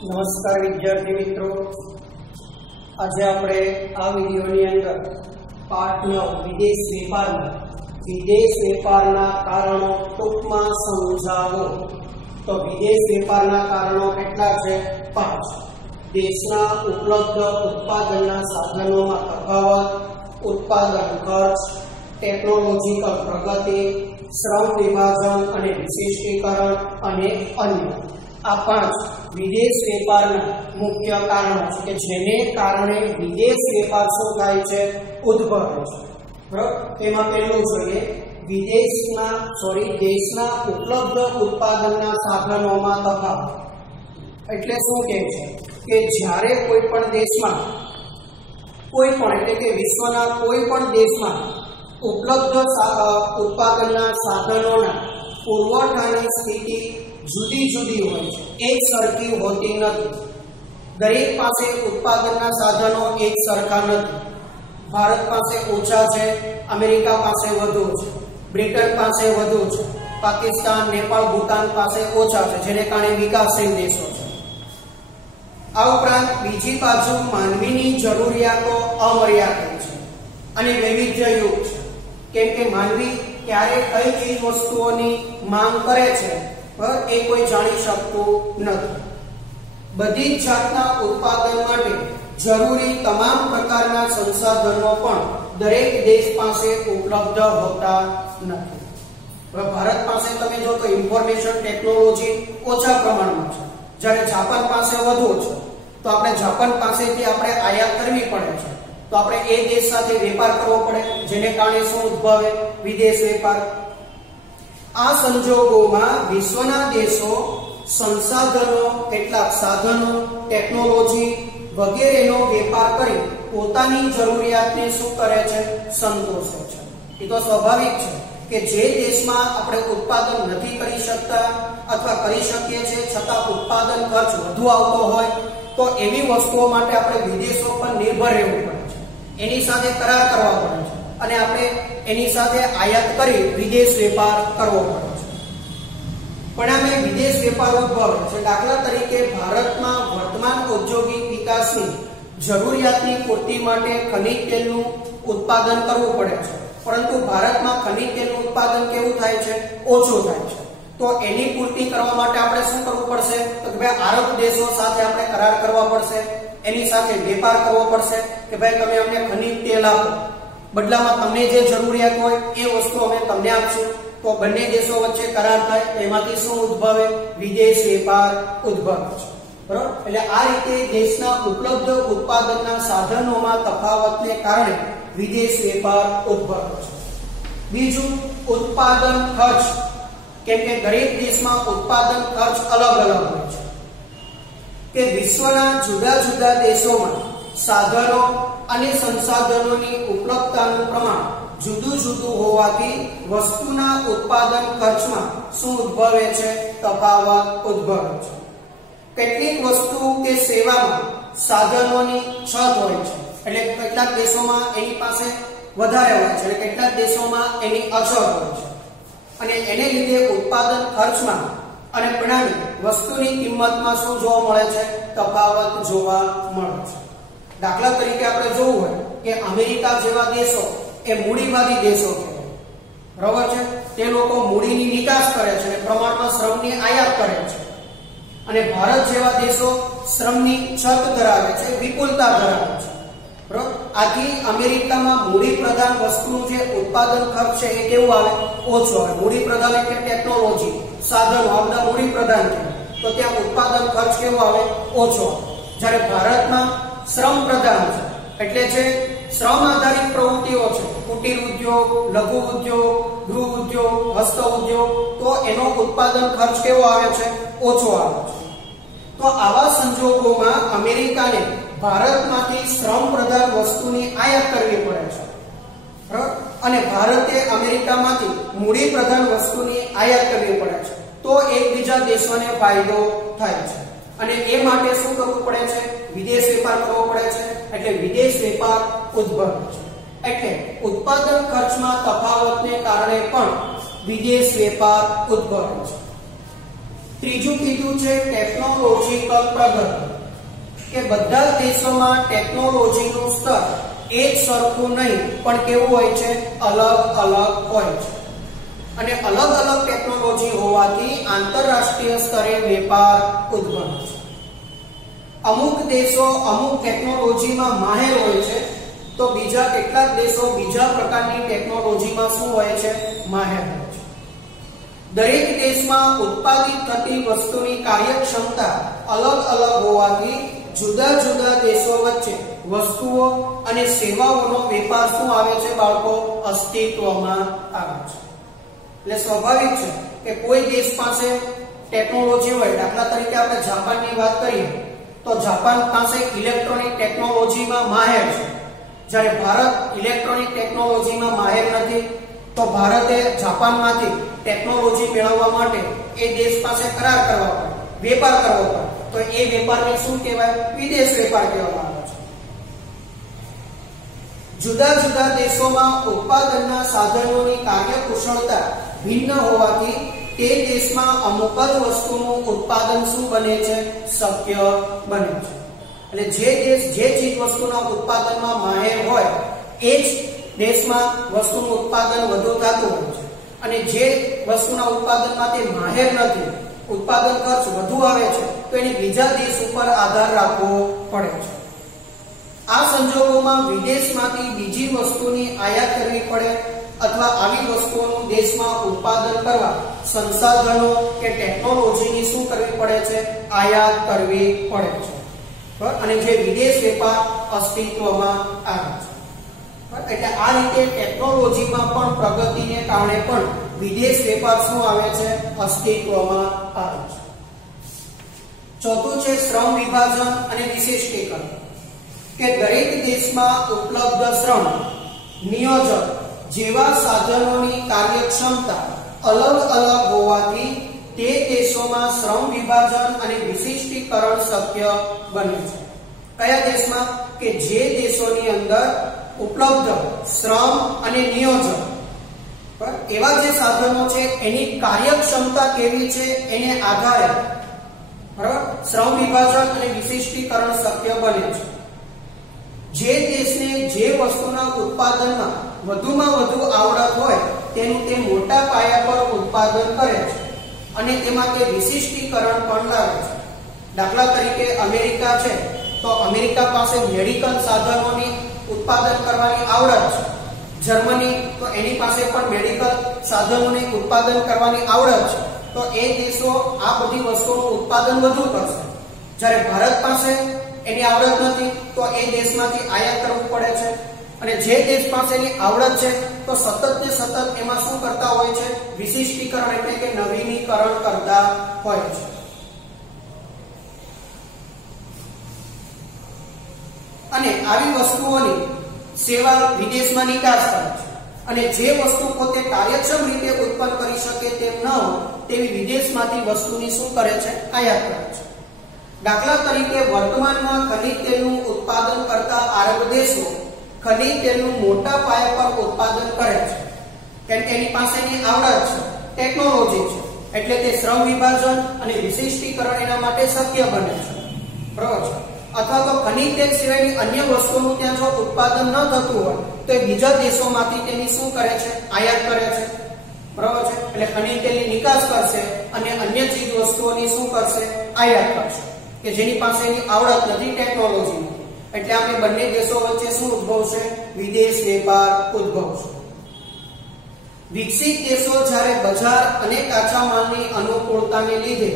નમસ્કાર વિદ્યાર્થી મિત્રો, આજે આપણે આ વિડિયોની અંદર પાઠ 9 વિદેશ વેપારના કારણો ટૂંકમાં સમજાવો. તો વિદેશ વેપારના કારણો કેટલા છે? 5. દેશના ઉપલબ્ધ ઉત્પાદનના સાધનોમાં તફાવત, ઉત્પાદન ખર્ચ, ટેકનોલોજીકલ પ્રગતિ, શ્રમ વિભાજન અને વિશિષ્ટીકરણ અને અન્ય. આ 5 વિદેશ વેપારના મુખ્ય કારણો છે કે જેને કારણે વિદેશ વેપાર શું થાય છે? ઉદ્ભવે છે. બરાબર? તેમાં પહેલું જોઈએ દેશના ઉપલબ્ધ ઉત્પાદનના સાધનોમાં તફાવત. એટલે શું કહે છે કે જ્યારે કોઈ પણ દેશમાં એટલે કે વિશ્વના કોઈ પણ દેશમાં ઉપલબ્ધ ઉત્પાદનના સાધનોના પુરવઠાની સ્થિતિ જુદી જુદી હોય છે, એક સરખી હોતી નથી. દરેક પાસે ઉત્પાદનના સાધનો એક સરખા નથી. ભારત પાસે ઓછા છે, અમેરિકા પાસે વધુ છે, બ્રિટન પાસે વધુ છે, પાકિસ્તાન, નેપાળ, ભૂટાન પાસે ઓછા છે, જેને કારણે વિકાસશીલ દેશો છે. આ ઉપરાંત બીજી બાજુ માનવીની જરૂરિયાતો અમર્યાદિત છે અને વૈવિધ્યયુક્ત છે, કેમ કે માનવી ક્યારે કઈ ચીજ વસ્તુઓની માંગ કરે છે એ કોઈ જાણી શકતું નથી. બધી જ જાતના ઉત્પાદન માટે જરૂરી તમામ પ્રકારના સંસાધનો પણ દરેક દેશ પાસે ઉપલબ્ધ હોતા નથી. ભારત પાસે તમે જો તો ઇન્ફોર્મેશન ટેકનોલોજી ઓછા પ્રમાણમાં છે, જ્યારે જાપાન પાસે વધુ છે. તો આપણે જાપાન પાસેથી આપણે આયાત કરવી પડે છે, તો આપણે એ દેશ સાથે વેપાર કરવો પડે, જેને કારણે શું ઉદ્ભવે? વિદેશ વેપાર. આ સંજોગોમાં વિશ્વના દેશો સંસાધનો, કેટલાક સાધનો, ટેકનોલોજી વગેરેનો વેપાર કરી પોતાની જરૂરિયાતને શું કરે છે? સંતોષે છે. એ તો સ્વાભાવિક છે કે જે દેશમાં આપણે ઉત્પાદન નથી કરી શકતા અથવા કરી શકીએ છીએ છતાં ઉત્પાદન ખર્ચ વધુ આવતો હોય તો એવી વસ્તુઓ માટે આપણે વિદેશો પર નિર્ભર રહેવું પડે છે, એની સાથે કરાર કરવા પડે છે અને આપણે એની સાથે આયાત કરી વિદેશ વેપાર કરવો પડે છે. પરિણામે વિદેશ વેપાર ઉદ્ભવે છે. દાખલા તરીકે ભારતમાં વર્તમાન ઔદ્યોગિક વિકાસની જરૂરિયાતની પૂર્તિ માટે ખનિજ તેલનું ઉત્પાદન કરવું પડે છે, પરંતુ ભારતમાં ખનિજ તેલનું ઉત્પાદન કેવું થાય છે? ઓછું થાય છે. તો એની પૂર્તિ કરવા માટે આપણે શું કરવું પડશે? તો કે ભાઈ આરબ દેશો સાથે આપણે કરાર કરવા પડશે, એની સાથે વેપાર કરવો પડશે કે ભાઈ તમે અમને ખનિજ તેલ આપો, બદલામાં તમને જે જરૂરિયાત હોય એ વસ્તુ અમે તમને આપશું. તો બંને દેશો વચ્ચે કરાર થાય, એમાંથી શું ઉદ્ભવે? વિદેશ વેપાર ઉદ્ભવે છે. બરાબર? એટલે આ રીતે દેશના ઉપલબ્ધ ઉત્પાદનના સાધનોમાં તફાવતને કારણે વિદેશ વેપાર ઉદ્ભવે છે. બીજું, ઉત્પાદન ખર્ચ. કેમ કે દરેક દેશમાં ઉત્પાદન ખર્ચ અલગ અલગ હોય છે કે વિશ્વના જુદા જુદા દેશોમાં સાધનો અને સંસાધનોની ઉપલબ્ધતાનું પ્રમાણ જુદું જુદું હોવાથી વસ્તુના ઉત્પાદન ખર્ચમાં શું ઉદ્ભવે છે? તફાવત ઉદ્ભવે છે. કેટલીક વસ્તુ કે સેવામાં સાધનોની છત હોય છે, એટલે કેટલાક દેશોમાં એની પાસે વધારે હોય છે, એટલે કેટલાક દેશોમાં એની અછત હોય છે અને એને લીધે ઉત્પાદન ખર્ચમાં અને પરિણામે વસ્તુની કિંમતમાં શું જોવા મળે છે? તફાવત જોવા મળે છે. દાખલા તરીકે આપણે જોવું હોય કે અમેરિકા જેવા દેશો એ મૂડીવાદી દેશો કહેવાય. બરાબર છે? તે લોકો મૂડીની નિકાસ કરે છે અને પ્રમાણમાં શ્રમની આયાત કરે છે. અને ભારત જેવા દેશો શ્રમની છત ધરાવે છે, વિપુલતા ધરાવે છે. બરાબર? આથી અમેરિકામાં મૂડી પ્રધાન વસ્તુનું જે ઉત્પાદન ખર્ચ છે એ કેવું આવે? ઓછો આવે. મૂડી પ્રધાન એટલે ટેકનોલોજી, સાધનો, આ બધા મૂડી પ્રધાન છે, તો ત્યાં ઉત્પાદન ખર્ચ કેવો આવે? ઓછો આવે. જ્યારે ભારતમાં શ્રમ પ્રધાન છે, એટલે જે શ્રમ આધારિત પ્રવૃત્તિઓ છે, કુટીર ઉદ્યોગ, લઘુ ઉદ્યોગ, ગૃહ ઉદ્યોગ, હસ્ત ઉદ્યોગ, તો એનો ઉત્પાદન ખર્ચ કેવો આવે છે? ઓછો આવે છે. તો આવા સંજોગોમાં અમેરિકાને ભારતમાંથી શ્રમ પ્રધાન વસ્તુની આયાત કરવી પડે છે. બરાબર? અને ભારતે અમેરિકામાંથી મૂડી પ્રધાન વસ્તુની આયાત કરવી પડે છે. તો એકબીજા દેશોને ફાયદો થાય છે અને એ માટે શું કરવું પડે છે? વિદેશ વેપાર કરવો પડે છે. એટલે વિદેશ વેપાર ઉદ્ભવે છે. એટલે ઉત્પાદન ખર્ચમાં તફાવતને કારણે પણ વિદેશ વેપાર ઉદ્ભવે છે. ત્રીજું કીધું છે ટેકનોલોજીકલ પ્રગતિ, કે બધા જ દેશોમાં ટેકનોલોજીનું સ્તર એક સરખું નહીં પણ કેવું હોય છે, અલગ અલગ હોય છે, અને અલગ અલગ ટેકનોલોજી હોવાથી આંતરરાષ્ટ્રીય સ્તરે વેપાર ઉદ્ભવે છે. અમુક દેશો અમુક ટેકનોલોજીમાં માહેર હોય છે, તો બીજા કેટલાક દેશો બીજા પ્રકારની ટેકનોલોજીમાં શું હોય છે, માહેર હોય છે. દરેક દેશમાં ઉત્પાદિત થતી વસ્તુની કાર્યક્ષમતા અલગ અલગ હોવાથી જુદા જુદા દેશો વચ્ચે વસ્તુઓ અને સેવાઓનો વેપાર શું આવે છે બાળકો, અસ્તિત્વમાં આવે છે. એટલે સ્વાભાવિક છે કે કોઈ દેશ પાસે ટેકનોલોજી હોય, દાખલા તરીકે આપણે જાપાનની વાત કરીએ તો જાપાન પાસે ઇલેક્ટ્રોનિક ટેકનોલોજીમાં માહેર છે, જ્યારે ભારત ઇલેક્ટ્રોનિક ટેકનોલોજીમાં માહેર નથી. તો ભારતે જાપાનમાંથી ટેકનોલોજી મેળવવા માટે એ દેશ પાસે કરાર કરવા પડે, વેપાર કરવો પડે, તો એ વેપારને શું કહેવાય, વિદેશ વેપાર કહેવામાં આવે છે. જુદા જુદા દેશોમાં ઉત્પાદનના સાધનોની કાર્યકુશળતા ભિન્ન હોવાથી તે દેશમાં અમુક જ વસ્તુનું ઉત્પાદન શું બને છે, શક્ય બને છે. એટલે જે દેશ જે ચીજ વસ્તુના ઉત્પાદનમાં માહેર હોય એ જ દેશમાં વસ્તુનું ઉત્પાદન વધુ થતું હોય છે, અને જે વસ્તુના ઉત્પાદનમાં તે માહેર નથી, ઉત્પાદન ખર્ચ વધુ આવે છે, તો એને બીજા દેશ ઉપર આધાર રાખવો પડે છે. આ સંજોગોમાં વિદેશમાંથી બીજી વસ્તુની આયાત કરવી પડે અથવા આવી વસ્તુઓનું દેશમાં ઉત્પાદન કરવા સંસાધનો કે ટેકનોલોજીની શું કરવી પડે છે, આયાત કરવી પડે છે. અને જે વિદેશ વેપાર અસ્તિત્વમાં આવે છે. એટલે આ રીતે ટેકનોલોજીમાં પણ પ્રગતિને કારણે પણ વિદેશ વેપાર શું આવે છે, અસ્તિત્વમાં આવે છે. ચોથું છે શ્રમ વિભાજન અને વિશિષ્ટીકરણ, કે દરેક દેશમાં ઉપલબ્ધ શ્રમ, નિયોજક જેવા સાધનોની કાર્યક્ષમતા અલગ અલગ હોવાથી તે દેશોમાં શ્રમ વિભાજન અને વિશિષ્ટીકરણ શક્ય બને છે. કયા દેશમાં, કે જે દેશોની અંદર ઉપલબ્ધ શ્રમ અને નિયોજક એવા જે સાધનો છે એની કાર્યક્ષમતા કેવી છે એને આધારે બરાબર શ્રમ વિભાજન અને વિશિષ્ટીકરણ શક્ય બને છે. જે દેશને જે વસ્તુના ઉત્પાદનમાં વધુમાં વધુ આવડત હોય તેનું તે મોટા પાયા પર ઉત્પાદન કરે છે અને તેમાં તે વિશિષ્ટીકરણ પણ લાવે છે. દાખલા તરીકે અમેરિકા છે, તો અમેરિકા પાસે મેડિકલ સાધનોની ઉત્પાદન કરવાની આવડત છે. જર્મની, તો એની પાસે પણ મેડિકલ સાધનોની ઉત્પાદન કરવાની આવડત છે. તો એ દેશો આ બધી વસ્તુઓનું ઉત્પાદન વધુ કરશે. જ્યારે ભારત પાસે એની આવડત નથી, તો એ દેશમાંથી આયાત કરવું પડે છે. અને જે દેશ પાસેની આવડત છે તો સતત ને સતત એમાં શું કરતા હોય છે, વિશિષ્ટીકરણ એટલે કે નવીનીકરણ કરતા હોય છે. અને આવી વસ્તુઓની સેવા વિદેશમાં નિકાસ કરે છે, અને જે વસ્તુ પોતે કાર્યક્ષમ રીતે ઉત્પન્ન કરી શકે તેમ ન હોય તેવી વિદેશમાંથી વસ્તુની શું કરે છે, આયાત કરે છે. દાખલા તરીકે વર્તમાનમાં ખનિજ તેલનું ઉત્પાદન કરતા આરબ દેશો ખનિજ તેલનું મોટા પાયા પર ઉત્પાદન કરે છે, કેમ કે એની પાસેની આવડત છે, ટેકનોલોજી છે, એટલે તે શ્રમ વિભાજન અને વિશિષ્ટીકરણ એના માટે શક્ય બને છે. બરાબર છે. અથવા તો ખનિજ તેલ સિવાયની અન્ય વસ્તુઓનું ત્યાં જો ઉત્પાદન ન થતું હોય તો એ બીજા દેશોમાંથી તેની શું કરે છે, આયાત કરે છે. બરાબર છે. એટલે ખનિજ તેલની નિકાસ કરશે અને અન્ય ચીજ વસ્તુઓની શું કરશે, આયાત કરશે, કે જેની પાસે એની આવડત નથી, ટેકનોલોજી નથી. એટલે આપણે બંને દેશો વચ્ચે શું ઉદ્ભવશે, વિદેશ વેપાર ઉદ્ભવશે. વિકસિત દેશો જ્યારે બજાર અને કાચા માલની અનુકૂળતાને લીધે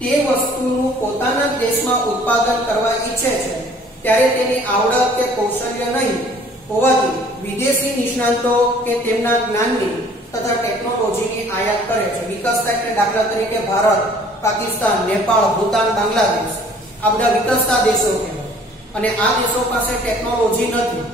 તે વસ્તુનું પોતાના દેશમાં ઉત્પાદન કરવા ઈચ્છે છે, ત્યારે તેની આવડત કે કૌશલ્ય નહીં હોવાથી વિદેશી નિષ્ણાતો કે તેમના જ્ઞાનની તથા ટેકનોલોજીની આયાત કરે છે. વિકસતા એટલે દાખલા તરીકે ભારત, પાકિસ્તાન, નેપાળ, ભૂતાન, બાંગ્લાદેશ, આ બધા વિકસતા દેશો કહેવાય. અને આ દેશો પાસે ટેકનોલોજી નથી,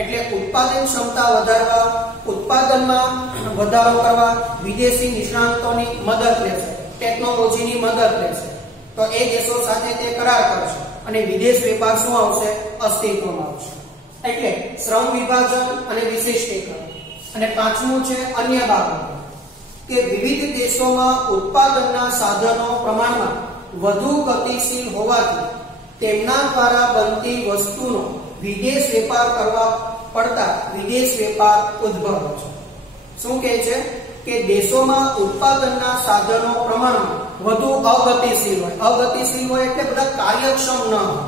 એટલે ઉત્પાદન ક્ષમતા વધારવા, ઉત્પાદનમાં વધારો કરવા વિદેશી નિષ્ણાતોની મદદ લેશે, ટેકનોલોજીની મદદ લેશે. તો એ દેશો સાથે તે કરાર કરશે અને વિદેશ વેપાર શું આવશે, અસ્તિત્વમાં આવશે. એટલે શ્રમ વિભાજન અને વિશિષ્ટીકરણ. અને પાંચમું છે અન્ય બાબતો, કે વિવિધ દેશોમાં ઉત્પાદનના સાધનો પ્રમાણમાં વધુ ગતિશીલ હોવાથી તેમના દ્વારા બનતી વસ્તુનો વિદેશ વેપાર કરવા પડતા વિદેશ વેપાર ઉદ્ભવે છે. શું કહે છે કે દેશોમાં ઉત્પાદનના સાધનો પ્રમાણમાં વધુ અગતિશીલ હોય એટલે બધા કાર્યક્ષમ ન હોય,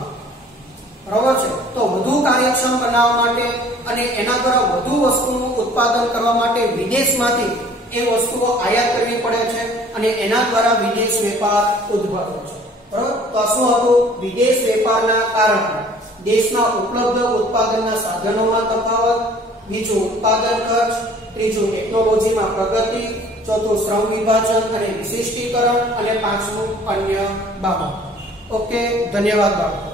બરાબર છે. તો વધુ કાર્યક્ષમ બનાવવા માટે અને એના દ્વારા વધુ વસ્તુનું ઉત્પાદન કરવા માટે વિદેશમાંથી એ વસ્તુઓ આયાત કરવી પડે છે અને એના દ્વારા વિદેશ વેપાર ઉદ્ભવે છે, બરાબર. તો આ શું હતું? વિદેશ વેપારના કારણે દેશના ઉપલબ્ધ ઉત્પાદનના સાધનોમાં તફાવત, બીજું ઉત્પાદન ખર્ચ, ત્રીજું ટેકનોલોજીમાં પ્રગતિ, ચોથું શ્રમ વિભાજન અને વિશિષ્ટીકરણ અને પાંચમું અન્ય બાબત. ઓકે, ધન્યવાદ બાળકો.